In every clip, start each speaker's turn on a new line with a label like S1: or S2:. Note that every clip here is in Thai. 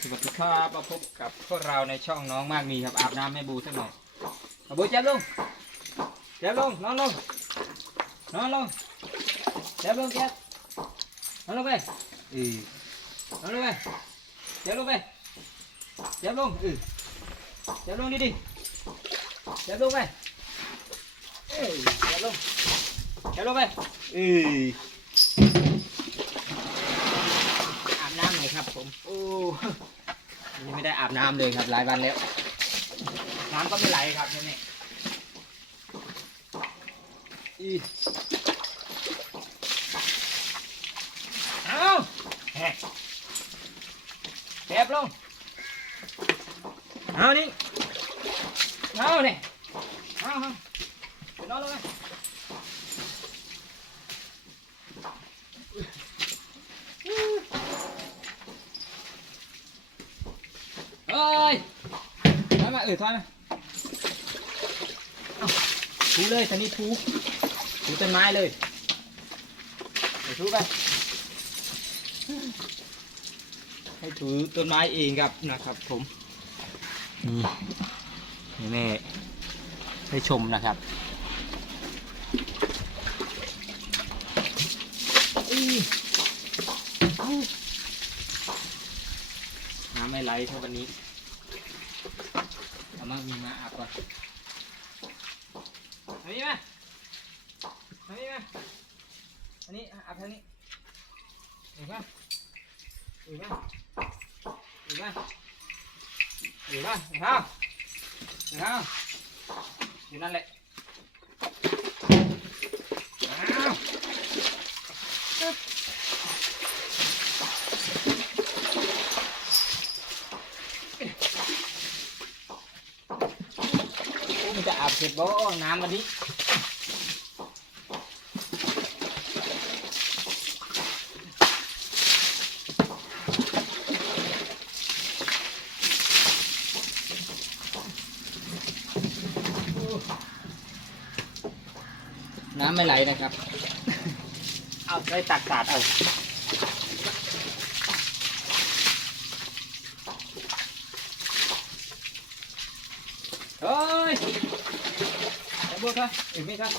S1: สวัสดีครับมาพบกับพวกเราในช่องน้องมากมีครับอาบน้ำให้บูสักหน่อยเอาบูเจ็บลงเจ็บลงนอนลงนอนลงเจ็บลงเจ็บนอนลงไปอือนอนลงไปเจ็บลงไปเจ็บลงอือเจ็บลงดิดิเจ็บลงไปเอ้ยเจ็บลงเจ็บลงไปอืออาบน้ำหน่อย ครับผม โอ้ยังไม่ได้อาบน้ำเลยครับหลายวันแล้ว น้ำก็ไม่ไหลครับที่นี่อีเอาแหกแอบลง เอานี่เอาเนี่ยเอาเอาไปนอนลงไปเอ้ยทำมา เออทอนมาเอาถูเลยตอนนี้ถูถูต้นไม้เลยเดี๋ยวถูไปให้ถูต้นไม้เองครับนะครับ ผมนี่ให้แม่ให้ชมนะครับน้ำไม่ไหลเท่าวันนี้ เอามามีมาอับก่อนอันนี้มาอันนี้มาอันนี้อับทางนี้เห็นปะเห็นปะอยู่บ้าอยู่บ้านอยู่ข้าวอยู่ข้าอยู่นั่นแหละอ้าวปึ๊บโอ้มันจะอาบ เสร็จบ่น้ำวันนี้น้ำไม่ไหลนะครับ เอาได้ตักสาดเอาเฮ้ยจะ บวกครับอีกไหมครับ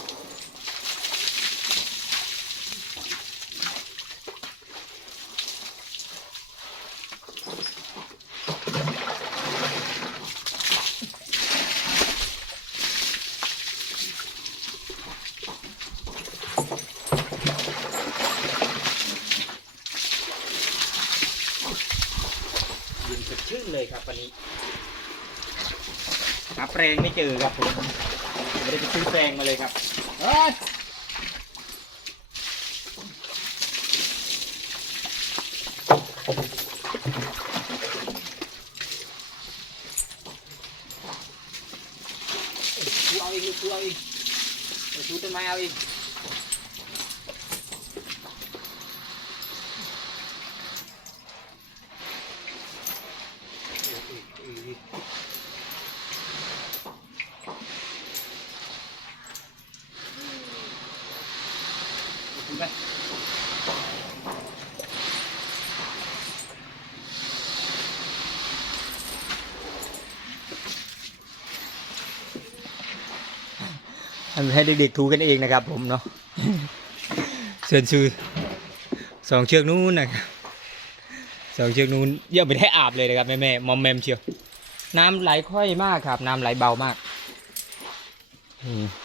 S1: เย็นสดชื่นเลยครับวันนี้หาแปรงไม่เจอครับผม ไม่ได้ไปซื้อแปรงมาเลยครับเฮ้ยดูเอาอีกดูเอาอีกเดี๋ยวดูต้นไม้เอาอีก ดูไป ให้เด็กๆถูกันเองนะครับ ผมเนาะส่วนชื่อสองเชือกนู้นนะครับสองเชือกนู้นยังไม่ได้อาบเลยนะครับแม่แม่ๆมอมแมมเชียวน้ำไหลค่อยมากครับ น้ำไหลเบามาก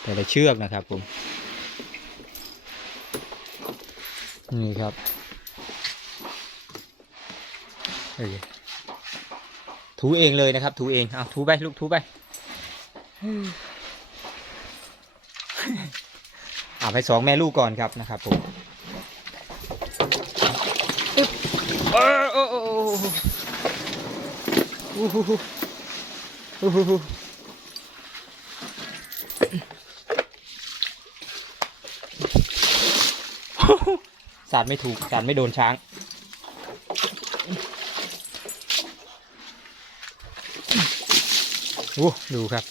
S1: แต่ละเชือกนะครับผมนี่ครับถูเองเลยนะครับ ถูเองเอาถูไปลูกถูไป อาไปสองแม่ลูกก่อนครับนะครับผมโอ้โอ้โอ้โอ้โหโอ้โหโอ้โหสาดไม่ถูกสาดไม่โดนช้าง โอ้ ดูครับ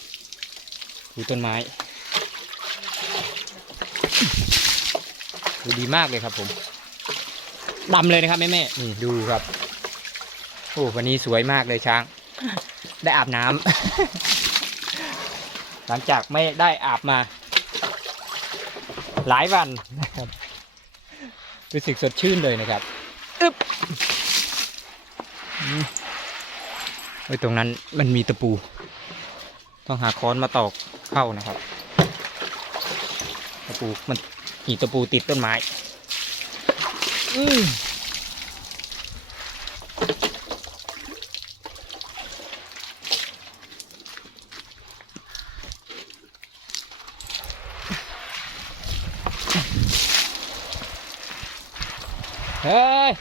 S1: ดูต้นไม้ ดูดีมากเลยครับผมดำเลยนะครับแม่แม่ๆนี่ดูครับ โอ้วันนี้สวยมากเลยช้าง ได้อาบน้ำ หลังจากไม่ได้อาบมา หลายวันนะครับรู้สึกสดชื่นเลยนะครับอึ๊บอืมไว้ยตรงนั้นมันมีตะปู ต้องหาค้อนมาตอกเข้านะครับตะปูมันหีตะปูติดต้นไม้อืมเฮ้ย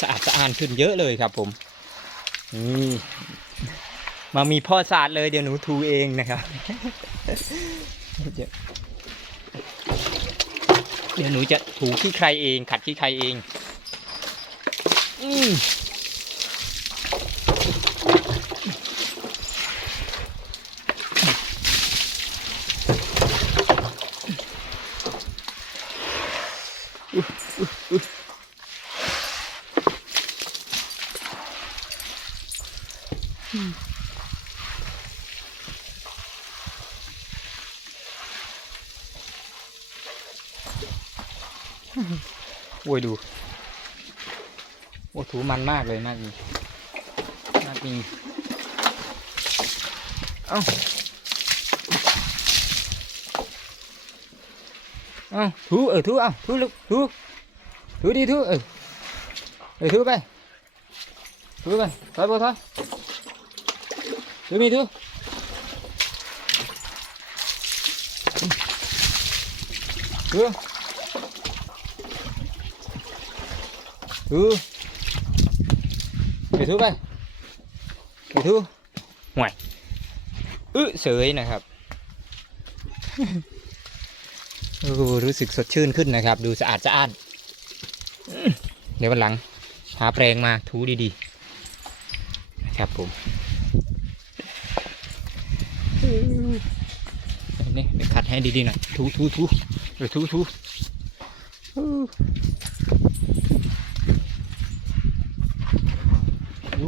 S1: สะ อาดสะอาดขึ้นเยอะเลยครับผมนี่มามีพ่อศาสตร์เลยเดี๋ยวหนูทูเองนะครับเดี๋ยวเดี๋ยวหนูจะถูขี้ใครเอง ขัดขี้ใครเอง อืม โอ้ยดูโอ้ถูมันมากเลยมากนี่มากนี่เอ้าเอ้าถูเออถูเอ้าถูลูกถูถูดีถูเออเออถูไปถูไปถอยไปถอยถูมีถูถู ừ để thu ไป để thu ngoài อึเสยนะครับโอ้รู้สึกสดชื่นขึ้นนะครับ ดูสะอาดสะอ้านอื้อเดี๋ยววันหลัง หาแปรงมาถูดีๆ นะครับผมนี่เดี๋ยวขัดให้ดีๆหน่อยถูถูถูเออถูถู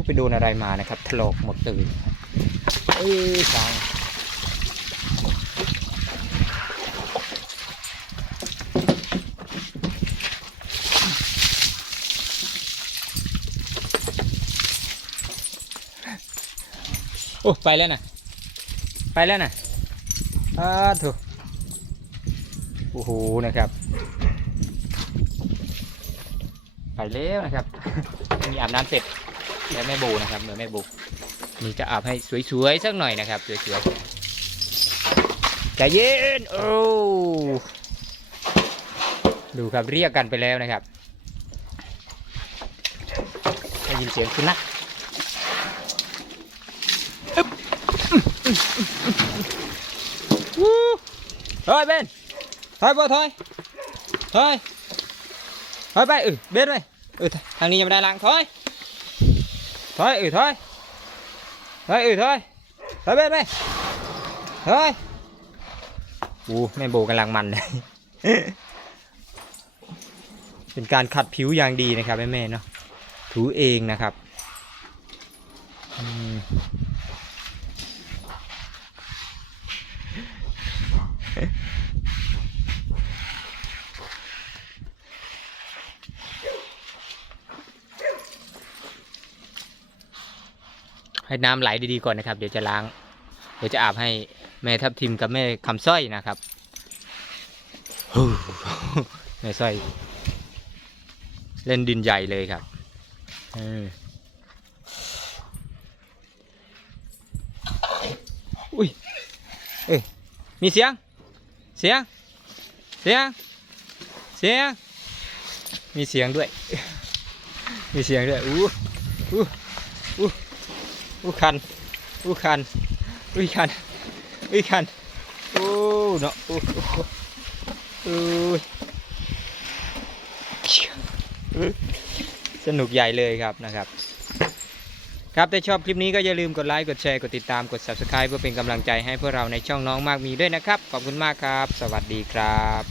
S1: รู้ไปโดนอะไรมานะครับถลอกหมดเลยนเอ้ยช้างโอ้ไปแล้วนะไปแล้วนะอ้าถูกโอ้โหนะครับ ไปแล้วนะครับนี่อาบน้ำเสร็จ แล้วแม่โบนะครับเดี๋ยวแม่โบนี่จะอาบให้สวยๆสักหน่อยนะครับสวยๆใจเย็นโอ้ดูครับเรียกกันไปแล้วนะครับได้ยินเสียงสุนัขอึ๊บวู้ถอยเบนถอยโบถอยถอยถอยไปเออเบนไปเออทางนี้ยังไม่ได้ล้างถอย thôi ừ thôi thôi ừ thôi thôi bên đây thôi อู้แม่โบกำลังมันเลยเป็นการขัดผิวอย่างดีนะครับแม่แม่ๆเนาะถูเองนะครับอื ให้น้ำไหลดีๆก่อนนะครับ เดี๋ยวจะล้าง เดี๋ยวจะอาบให้แม่ทับทิมกับแม่คำสร้อยนะครับฮู้แม่สร้อยเล่นดินใหญ่เลยครับอออุ้ย เอ้ยมีเสียง เสียง เสียง เสียง มีเสียงด้วย มีเสียงด้วย อู้อู้อู้ อู้คันอู้คันอุ้ยคันอุ้ยคันโอ้เนาะโอ้โอ้โอ้โอ้ยสนุกใหญ่เลยครับนะครับ ครับถ้าชอบคลิปนี้ก็อย่าลืมกดไลค์ กดแชร์ กดติดตาม กด subscribe เพื่อเป็นกำลังใจให้พวกเราในช่องน้องมากมีด้วยนะครับ ขอบคุณมากครับ สวัสดีครับ